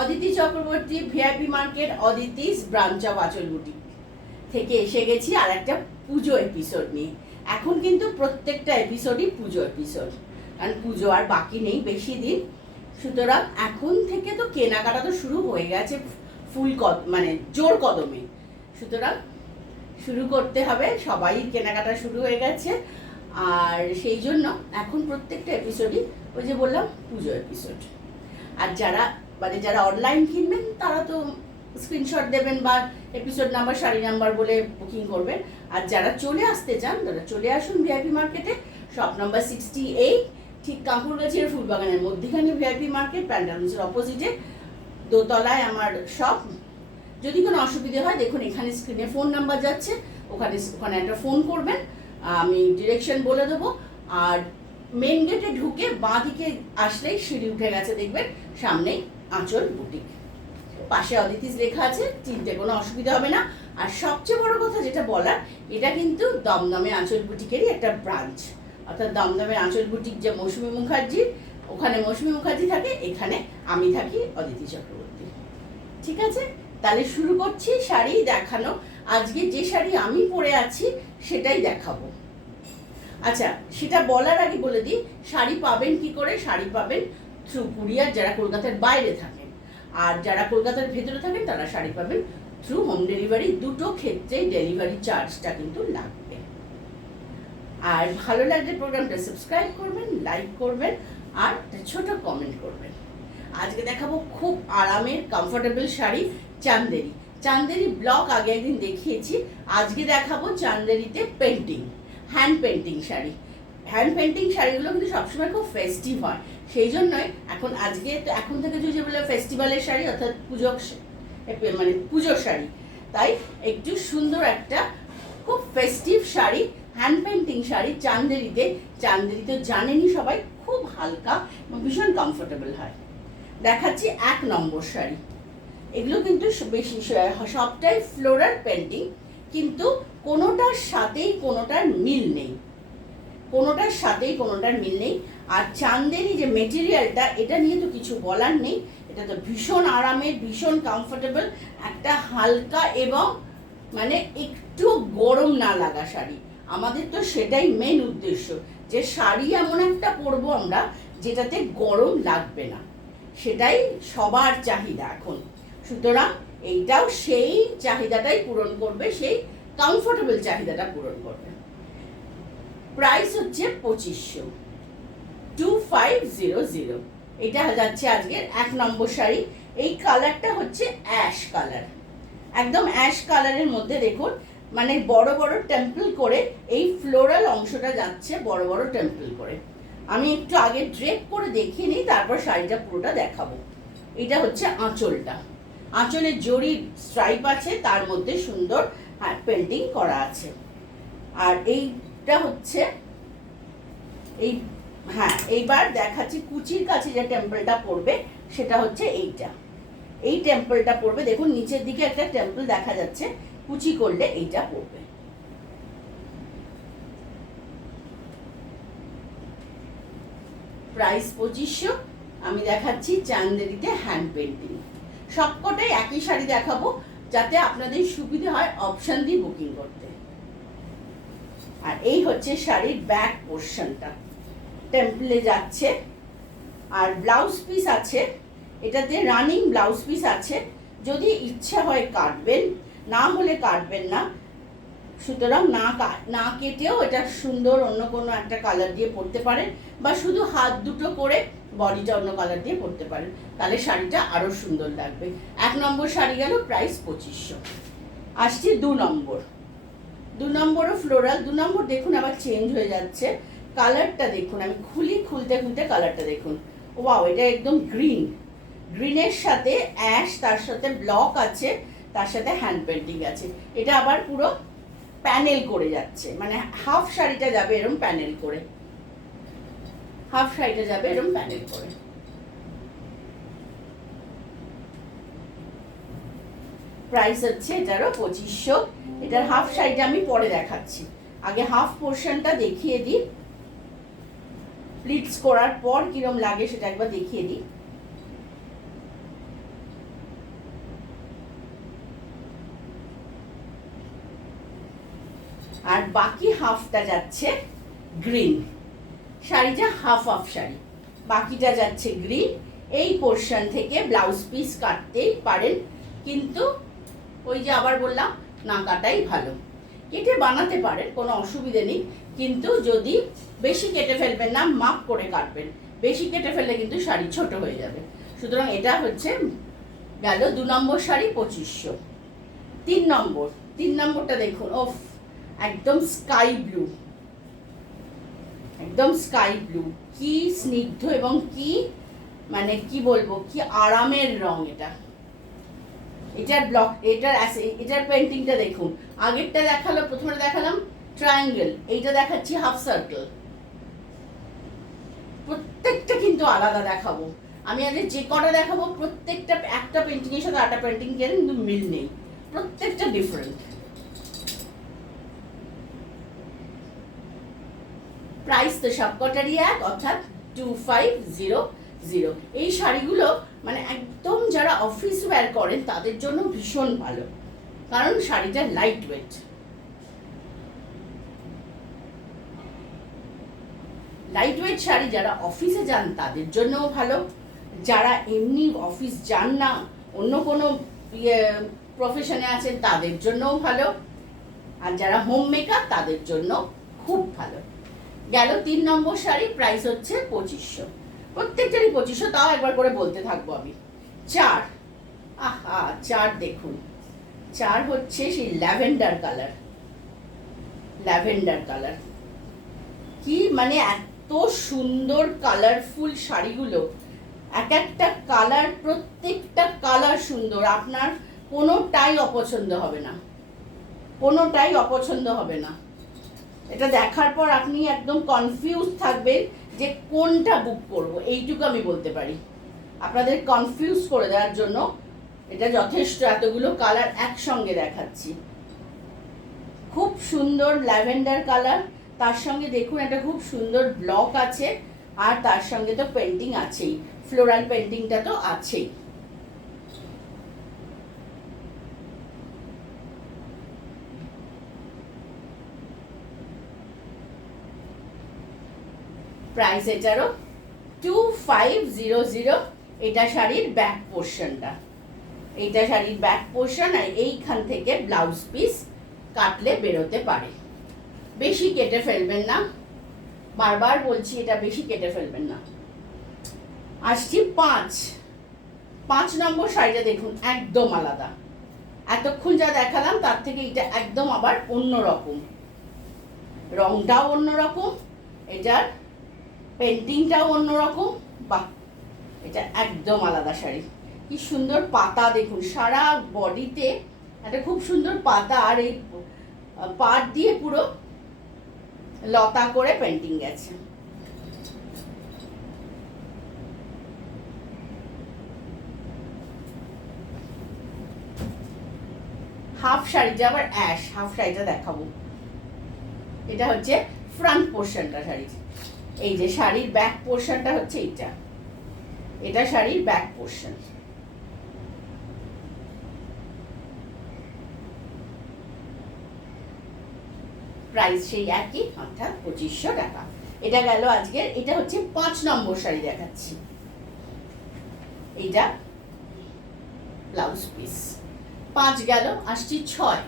Aditi Chakraborty, VIP market, Aditi's branch of আঁচল boutique থেকে এসে গেছি আর একটা পুজো এপিসোড নিয়ে। এখন কিন্তু প্রত্যেকটা এপিসোডই পুজো এপিসোড, কারণ পুজো আর বাকি নেই বেশি দিন। সুতরাং এখন থেকে তো কেনাকাটা তো শুরু হয়ে গেছে মানে জোর কদমে। সুতরাং শুরু করতে হবে, সবাই কেনাকাটা শুরু হয়ে গেছে। আর সেই জন্য এখন প্রত্যেকটা এপিসোডই ওই যে বললাম পুজো এপিসোড। আর যারা অনলাইন কিনবেন তারা তো স্ক্রিনশট দেবেন বা এপিসোড নাম্বার, শাড়ি নাম্বার বলে বুকিং করবেন। আর যারা চলে আসতে চান তারা চলে আসুন ভিআইপি মার্কেটে, শপ নাম্বার 68, ঠিক কাঁকুরগাছির ফুলবাগানের মধ্যেখানে ভিআইপি মার্কেট, প্যান্টালুন্সের অপোজিটে দোতলায় আমার শপ। যদি কোনো অসুবিধে হয় দেখুন এখানে স্ক্রিনে ফোন নাম্বার যাচ্ছে, ওখানে একটা ফোন করবেন, আমি ডিরেকশন বলে দেবো। আর মেন গেটে ঢুকে বাঁ দিকে আসলেই সিঁড়ি উঠে গেছে, দেখবেন সামনেই আঁচল বুটিক, পাশে অদিতিস লেখা আছে, চিনতে কোনো অসুবিধা হবে না। আর সবচেয়ে বড় কথা যেটা বলার, এটা কিন্তু দমদমে আঁচল বুটিকেরই একটা ব্রাঞ্চ। অর্থাৎ দমদমের আঁচল বুটিক যে মৌসুমী মুখার্জি, ওখানে মৌসুমী মুখার্জি থাকে, এখানে আমি থাকি অদিতি চক্রবর্তী। ঠিক আছে, তাহলে শুরু করছি শাড়ি দেখানো। আজকে যে শাড়ি আমি পরে আছি সেটাই দেখাবো। আচ্ছা, সেটা বলার আগে বলে দিই, শাড়ি পাবেন কি করে। শাড়ি পাবেন থ্রু কুরিয়ার, যারা কলকাতার বাইরে থাকেন। আর যারা কলকাতার ভেতরে থাকেন তারা শাড়ি পাবেন থ্রু হোম ডেলিভারি। দুটো ক্ষেত্রে ডেলিভারি চার্জটা কিন্তু লাগবে। আর ভালো লাগলে প্রোগ্রামটা সাবস্ক্রাইব করবেন, লাইক করবেন, আর ছোট কমেন্ট করবেন। আজকে দেখাবো খুব আরামের কমফোর্টেবল শাড়ি, চান্দেরি ব্লক আগে একদিন দেখিয়েছি। আজকে দেখাবো চান্দেরিতে painting, hand painting sari. Hand painting শাড়িগুলো কিন্তু সবসময় খুব ফেস্টিভ হয়, সেই জন্যই এখন থেকে যে বলে ফেস্টিভ্যালের শাড়ি, অর্থাৎ পুজোর শাড়ি, তাই একটু সুন্দর একটা খুব festive sari, hand painting sari চান্দেরিতে জানেনই সবাই, খুব হালকা এবং ভীষণ কমফোর্টেবল হয়। দেখাচ্ছি 1 নম্বর শাড়ি। এগুলো কিন্তু বেশি সবটাই ফ্লোরাল পেন্টিং, কিন্তু কোনোটার সাথেই কোনোটার মিল নেই, আর চান্দেরি যে মেটেরিয়ালটা, এটা নিয়ে তো কিছু বলার নেই। এটা তো ভীষণ আরামের, ভীষণ কমফোর্টেবল একটা হালকা এবং মানে একটু গরম না লাগা শাড়ি। আমাদের তো সেটাই মেন উদ্দেশ্য, যে শাড়ি এমন একটা পরবো আমরা যেটাতে গরম লাগবে না, সেটাই সবার চাহিদা এখন। সুতরাং এইটাও সেই চাহিদাটাই পূরণ করবে, সেই কমফোর্টেবল চাহিদাটা পূরণ করবে। প্রাইস হচ্ছে 2500, এটা যাচ্ছে আজকের 1 নম্বর শাড়ি। এই কালারটা হচ্ছে অ্যাশ কালার, একদম অ্যাশ কালারের মধ্যে দেখুন, মানে বড় বড় টেম্পল করে এই ফ্লোরাল অংশটা যাচ্ছে, বড় বড় টেম্পল করে। আমি একটু আগে ড্রেপ করে দেখিয়ে নিই, তারপর শাড়িটা পুরোটা দেখাবো। এটা হচ্ছে আঁচলটা, আঁচলের জরি স্ট্রাইপ আছে, তার মধ্যে সুন্দর পেন্টিং করা আছে। আর এইটা হচ্ছে এইবার দেখাচ্ছি কুচির কাছে যে টেম্পলটা পড়বে, সেটা হচ্ছে এই টেম্পলটা পড়বে। দেখুন নিচের দিকে একটা টেম্পল দেখা যাচ্ছে, কুচি করলে এইটা পড়বে। প্রাইস 2500। আমি দেখাচ্ছি চান্দেরিতে হ্যান্ড পেন্টিং। সবকটাই একই শাড়ি দেখাবো যাতে আপনাদের সুবিধা হয় অপশন দিয়ে বুকিং করতে। আর এই হচ্ছে শাড়ির ব্যাক পোর্শনটা, টেম্পলে যাচ্ছে। আর ব্লাউজ পিস আছে, এটাতে রানিং ব্লাউজ পিস আছে, যদি ইচ্ছা হয় কাটবেন, না হলে কাটবেন না। সুতরাং না কেটেও এটা সুন্দর অন্য কোনো একটা কালার দিয়ে পরতে পারেন, বা শুধু হাত দুটো করে বডিটা অন্য কালার দিয়ে পরতে পারেন, তাহলে শাড়িটা আরো সুন্দর লাগবে। 1 নম্বর শাড়ি গেল, প্রাইস 2500। আসছি 2 নম্বরও ফ্লোরাল। 2 নম্বর দেখুন আবার চেঞ্জ হয়ে যাচ্ছে, কালারটা দেখুন, আমি খুলতে কালারটা দেখুন, ওয়াও, এটা একদম গ্রিনের সাথে অ্যাশ, তার সাথে ব্লক আছে, তার সাথে হ্যান্ড পেন্টিং আছে। এটা আবার পুরো প্যানেল করে যাচ্ছে, মানে হাফ শাড়িটা যাবে এরকম প্যানেল করে, প্রাইস হচ্ছে এটারও 2500। এটার হাফ শাড়িটা আমি পরে দেখাচ্ছি, আগে হাফ পোর্শনটা দেখিয়ে দিই, প্লিটস করার পর কিরম লাগে সেটা একবার দেখিয়ে দিই। বাকি হাফটা যাচ্ছে গ্রিন। শাড়িটা হাফ হাফ শাড়ি, বাকিটা যাচ্ছে গ্রিন। এই পোর্শন থেকে ব্লাউজ পিস কাটতেই পারেন, কিন্তু ওই যে আবার বললাম না কাটাই ভালো। কেটে বানাতে পারেন, কোনো অসুবিধে নেই, কিন্তু যদি বেশি কেটে ফেলবেন না, মাপ করে কাটবেন। বেশি কেটে ফেললে কিন্তু শাড়ি ছোট হয়ে যাবে। সুতরাং এটা হচ্ছে গেল 2 নম্বর শাড়ি 2500। 3 নম্বরটা দেখুন, ওফ, একদম স্কাই ব্লু, একদম স্কাই ব্লু, কি স্নিগ্ধ এবং কি মানে কি বলবো, কি আরামের রং এটা। এটার পেন্টিংটা দেখুন। আগেরটা প্রথমে দেখালাম ট্রায়াঙ্গেল, এইটা দেখাচ্ছি হাফ সার্কেল। প্রত্যেকটা কিন্তু আলাদা দেখাবো আমি। আজ যে কটা দেখাবো প্রত্যেকটা একটা পেন্টিং এর সাথে আরেকটা পেন্টিং কিন্তু মিল নেই, প্রত্যেকটা ডিফারেন্ট। প্রাইস তো সবকটারই এক, অর্থাৎ 2500। এই শাড়িগুলো মানে একদম যারা অফিস ওয়্যার করেন তাদের জন্য ভীষণ ভালো, কারণ শাড়িটা light weight. Light weight sari যারা অফিসে যান তাদের জন্যও ভালো, যারা এমনি অফিস যান না, অন্য কোনো প্রফেশনে আছেন তাদের জন্যও ভালো, আর যারা হোম মেকার তাদের জন্য খুব ভালো। গেল 3 নম্বর শাড়ি, প্রাইস হচ্ছে 2500। প্রত্যেকটারই 2500, তাও একবার করে বলতে থাকবো আমি। 4, আহা 4 দেখুন, 4 হচ্ছে সেই ল্যাভেন্ডার কালার। ল্যাভেন্ডার কালার কি মানে এত সুন্দর কালারফুল শাড়িগুলো, এক একটা কালার, প্রত্যেকটা কালার সুন্দর। আপনার কোনোটাই অপছন্দ হবে না, কোনোটাই অপছন্দ হবে না। এটা দেখার পর আপনি একদম কনফিউজ থাকবেন যে কোনটা বুক করব, এইটুকু আমি বলতে পারি। আপনাদের কনফিউজ করে দেওয়ার জন্য এটা যথেষ্ট, এতগুলো কালার একসঙ্গে দেখাচ্ছি। খুব সুন্দর ল্যাভেন্ডার কালার, তার সঙ্গে দেখুন একটা খুব সুন্দর ব্লক আছে, আর তার সঙ্গে তো পেন্টিং আছেই, ফ্লোরাল পেন্টিংটা তো আছেই। প্রাইস এটারও 2500। এটা শাড়ির ব্যাক পোর্শনটা, এইটা শাড়ির ব্যাক পোর্শন, আর এইখান থেকে ব্লাউজ পিস কাটলে বেরোতে পারে। বেশি কেটে ফেলবেন না, বারবার বলছি এটা বেশি কেটে ফেলবেন না। আসছি 5 নম্বর শাড়িটা দেখুন, একদম আলাদা। এতক্ষণ যা দেখালাম তার থেকে এটা একদম আবার অন্য রকম, রংটাও অন্য রকম, এটার পেন্টিংটাও অন্যরকম। বাহ, এটা একদম আলাদা শাড়ি। কি সুন্দর পাতা দেখুন, সারা বডিতে একটা খুব সুন্দর পাতা, আর এই পাট দিয়ে পুরো লতা করে পেন্টিং গেছে। হাফ শাড়িটা আবার অ্যাশ, হাফ শাড়িটা দেখাবো। এটা হচ্ছে ফ্রন্ট পোর্শনটা শাড়ি। এই যে শাড়ির ব্যাক পোর্শনটা হচ্ছে এইটা, এটা শাড়ির ব্যাক পোর্শন। প্রাইস সেই একই, অর্থাৎ 2500 টাকা। এটা গেল আজকের। এটা হচ্ছে 5 নম্বর শাড়ি দেখাচ্ছি। এইটা ব্লাউজ পিস। 5 গেল, আসছি 6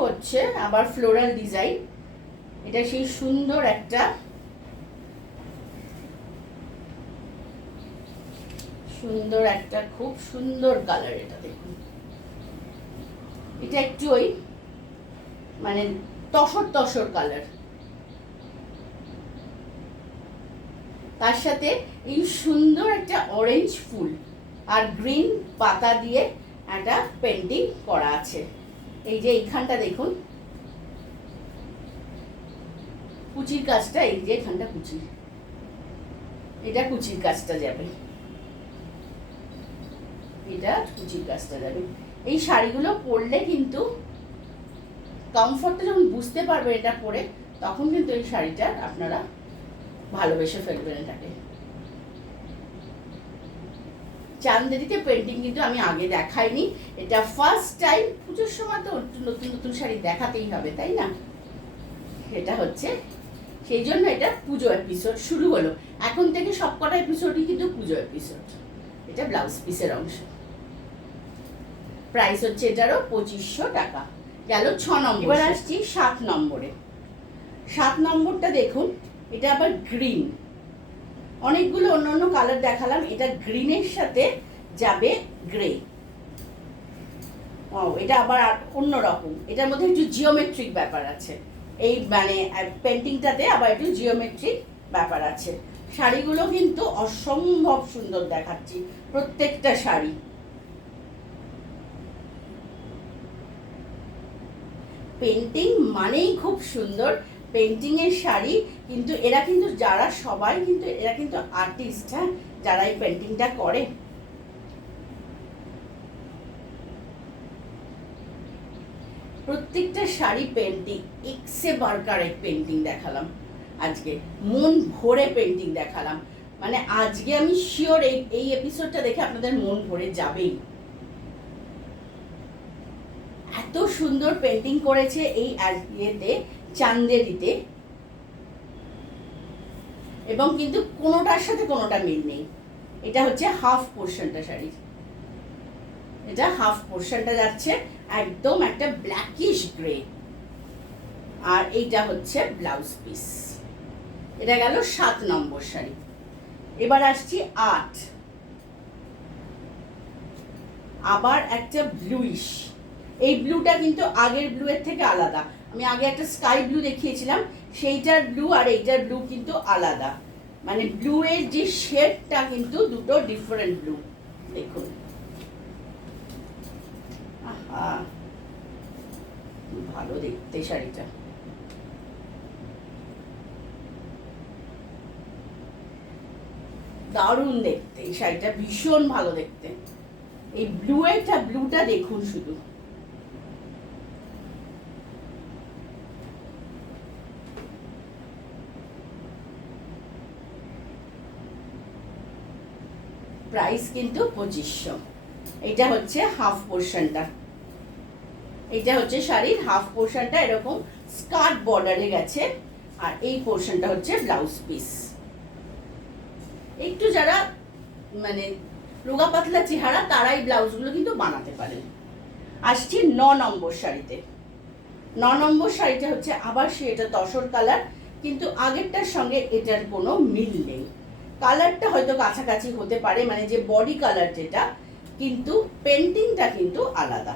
হচ্ছে আবার ফ্লোরাল ডিজাইন। এটা সেই সুন্দর একটা খুব সুন্দর কালার। এটা দেখুন, এটা একটু ওই মানে তসর কালার, তার সাথে এই সুন্দর একটা অরেঞ্জ ফুল আর গ্রিন পাতা দিয়ে একটা পেন্টিং করা আছে। এই যে এইখানটা দেখুন কুচির কাজটা, এই যে এখানটা কুচি, এটা কুচির কাজটা যাবে, এটা কুচির কাজটা যাবে। এই শাড়িগুলো পরলে কিন্তু কমফর্টটা যখন বুঝতে পারবে এটা পরে, তখন কিন্তু এই শাড়িটা আপনারা ভালোবেসে ফেলবেন এটাকে। চান্দেরিতে পেন্টিং কিন্তু আমি আগে দেখাইনি, এটা ফার্স্ট টাইম। পুজোর সময় তো নতুন নতুন শাড়ি দেখাতেই হবে, তাই না? এটা হচ্ছে সেই জন্য এটা পুজো এপিসোড শুরু হলো। এখন থেকে সবকটা এপিসোডই কিন্তু পুজো এপিসোড। এটা ব্লাউজ পিসের অংশ। প্রাইস হচ্ছে এটারও 2500 টাকা। গেল 6 নম্বর। এবার আসছি 7 নম্বরে। 7 নম্বরটা দেখুন, এটা আবার গ্রিন। অনেকগুলো অন্য অন্য কালার দেখালাম, এটা গ্রিনের সাথে যাবে গ্রে। ও, এটা আবার অন্যরকম, এটার মধ্যে একটু জিওমেট্রিক ব্যাপার আছে। এই মানে পেন্টিংটাতে আবার একটু জিওমেট্রিক ব্যাপার আছে। শাড়িগুলো কিন্তু অসম্ভব সুন্দর দেখাচ্ছি, প্রত্যেকটা শাড়ি। পেন্টিং মানেই খুব সুন্দর, পেন্টিং এর শাড়ি। কিন্তু এরা কিন্তু যারা সবাই কিন্তু এরা কিন্তু আর্টিস্ট, হ্যাঁ, যারা এই পেন্টিংটা করে। প্রত্যেকটা শাড়ি পেন্টিং, এক্সে বার্কার এক পেন্টিং দেখালাম আজকে, মন ভরে পেন্টিং দেখালাম। মানে আজকে আমি শিওর এই এপিসোডটা দেখে আপনাদের মন ভরে যাবেই। এত সুন্দর পেন্টিং করেছে এই ইয়েতে, চান্দেরিতে, এবং কিন্তু কোনোটার সাথে কোনোটা মিল নেই। এটা হচ্ছে হাফ পোর্শনটা শাড়ির, এটা হাফ পোর্শনটা যাচ্ছে একদম একটা ব্ল্যাকিশ গ্রে, আর এইটা হচ্ছে ব্লাউজ পিস। এটা গেল 7 নম্বর শাড়ি। এবার আসছি 8। আবার একটা ব্লুইশ। এই ব্লুটা কিন্তু আগের ব্লু এর থেকে আলাদা। আমি আগে একটা স্কাই ব্লু দেখিয়েছিলাম, সেইটার ব্লু আর এইটার ব্লু কিন্তু আলাদা। মানে ব্লু এর যে শেডটা কিন্তু দুটো ডিফারেন্ট ব্লু। দেখুন, আহা, ভালো দেখতে শাড়িটা। দারুণ দেখতে এই শাড়িটা, ভীষণ ভালো দেখতে। এই ব্লুটা দেখুন শুধু। প্রাইস কিন্তু 2500। এটা হচ্ছে হাফ পোর্শনটা, এটা হচ্ছে শাড়ির হাফ পোর্শনটা, এরকম স্কার্ট বর্ডারে গেছে, আর এই পোর্শনটা হচ্ছে ব্লাউজ পিস। একটু যারা মানে রোগা পাতলা চেহারা তারাই ব্লাউজগুলো কিন্তু বানাতে পারেন। আসছি 9 নম্বর শাড়িতে। 9 নম্বর শাড়িটা হচ্ছে আবার এটা তসর কালার, কিন্তু আগেরটার সঙ্গে এটার কোনো মিল নেই। কালারটা হয়তো কাছাকাছি হতে পারে, মানে যে বডি কালার যেটা, কিন্তু পেন্টিংটা কিন্তু আলাদা।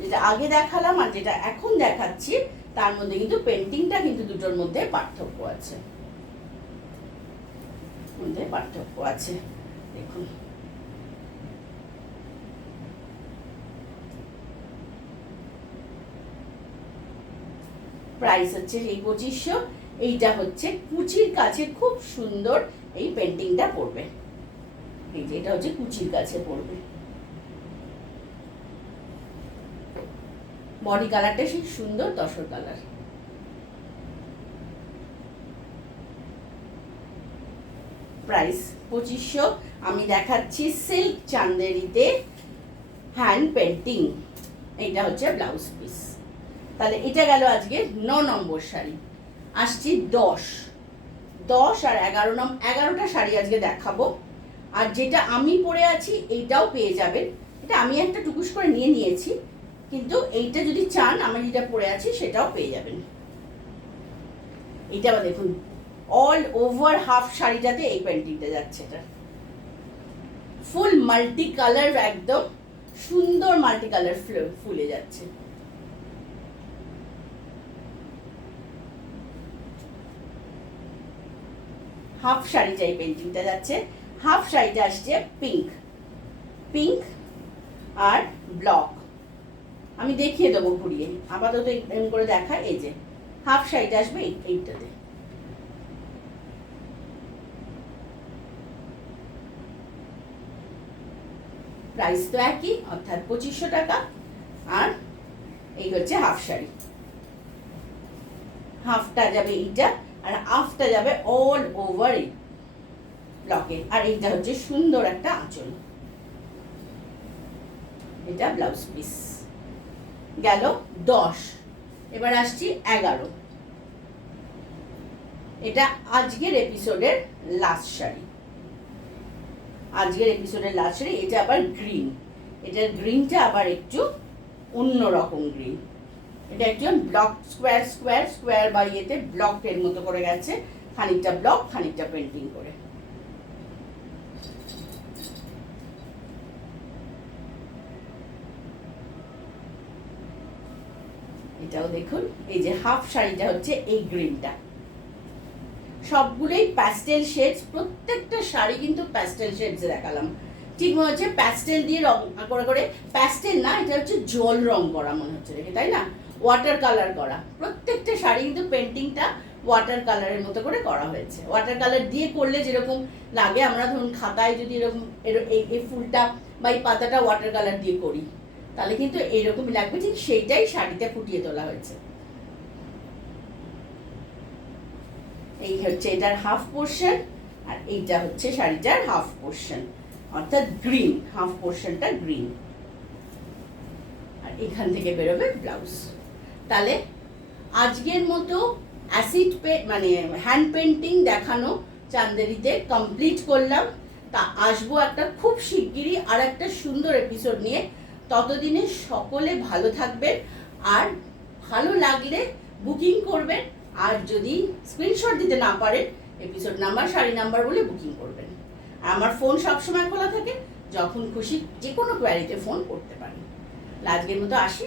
যেটা আগে দেখালাম আর যেটা এখন দেখাচ্ছি তার মধ্যে কিন্তু পেন্টিংটা কিন্তু দুটোর মধ্যে পার্থক্য আছে, দেখুন। প্রাইস হচ্ছে এই 2500। এইটা হচ্ছে কুচির কাছে খুব সুন্দর এই পেন্টিংটা পড়বে। এই যে এটা হচ্ছে কুচির কাছে পড়বে, বডি কালারটা সেই সুন্দর তসর কালার। প্রাইস 2500। আমি দেখাচ্ছি সিল্ক চান্দেরিতে হ্যান্ড পেন্টিং। এইটা হচ্ছে ব্লাউজ পিস। তাহলে এটা গেল আজকে 9 নম্বর শাড়ি। আসছি 10 আর 11টা শাড়ি আজকে দেখাবো। আর যেটা আমি পরে আছি এইটাও পেয়ে যাবেন। এটা আমি একটা টুকুস করে নিয়ে নিয়েছি, কিন্তু এইটা যদি চান আমি যেটা পরে আছি সেটাও পেয়ে যাবেন। এটা আবার দেখুন, অল ওভার হাফ শাড়িটাতে এই পেন্টিংটা যাচ্ছে। এটা ফুল মাল্টি কালার, একদম সুন্দর মাল্টি কালার ফুলে যাচ্ছে। হাফ শাড়িটা এই পেন্টিংটা যাচ্ছে। হাফ শাড়িটা আসছে পিঙ্ক আর ব্লক। আমি দেখিয়ে দেবো ঘুরিয়ে, আপাতত এরকম করে দেখা। এই যে হাফ শাড়িটা আসবে এইটাতে। প্রাইস তো একই, অর্থাৎ 2500 টাকা। আর এই হচ্ছে হাফ শাড়ি, হাফটা যাবে এইটা, আর হাফটা যাবে অল ওভার এই ব্লকে। আর এইটা হচ্ছে সুন্দর একটা আঁচল। এটা ব্লাউজ পিস গেল 10। এবার আসছি 11। এটা আজকের এপিসোডের লাস্ট শাড়ি, এটা আবার গ্রিন। এটার গ্রিনটা আবার একটু অন্যরকম গ্রিন। এটা একজন ব্লক স্কোয়ার বা ইয়েতে ব্লকের মতো করে গেছে, খানিকটা ব্লক খানিকটা পেন্টিং করে। এটাও দেখুন, এই যে হাফ শাড়িটা হচ্ছে এই গ্রিনটা। সবগুলোই প্যাস্টেল শেডস, প্রত্যেকটা শাড়ি কিন্তু প্যাস্টেল শেডস দেখালাম। ঠিক মনে হচ্ছে প্যাস্টেল দিয়ে রং করে করে, প্যাস্টেল না, এটা হচ্ছে জল রং করা মনে হচ্ছে দেখে, তাই না? ওয়াটার কালার করা। প্রত্যেকটা শাড়ি কিন্তু পেন্টিংটা ওয়াটার কালারের মতো করে করা হয়েছে। ওয়াটার কালার দিয়ে করলে যেরকম লাগে, আমরা ধরুন খাতায় যদি এরকম এই ফুলটা বা এই পাতাটা ওয়াটার কালার দিয়ে করি, তাহলে কিন্তু এইরকমই লাগবে। ঠিক সেইটাই শাড়িতে ফুটিয়ে তোলা হয়েছে। এই হচ্ছে এটার হাফ পোর্শন, আর এইটা হচ্ছে শাড়িটার হাফ পোর্শন, অর্থাৎ গ্রিন। হাফ পোর্শনটা গ্রিন, আর এখান থেকে বেরোবে ব্লাউজ। তাহলে আজকের মতো অ্যাসিড মানে হ্যান্ড পেন্টিং দেখানো চান্দেরিতে কমপ্লিট করলাম। তা আসবো একটা খুব শিগগিরই আর একটা সুন্দর এপিসোড নিয়ে। ততদিনে সকলে ভালো থাকবেন, আর ভালো লাগলে বুকিং করবেন। আর যদি স্ক্রিনশট দিতে না পারেন, এপিসোড নাম্বার, শাড়ি নাম্বার বলে বুকিং করবেন। আমার ফোন সবসময় খোলা থাকে, যখন খুশি যে কোনো কোয়ারিতে ফোন করতে পারেন। আজকের মতো আসি।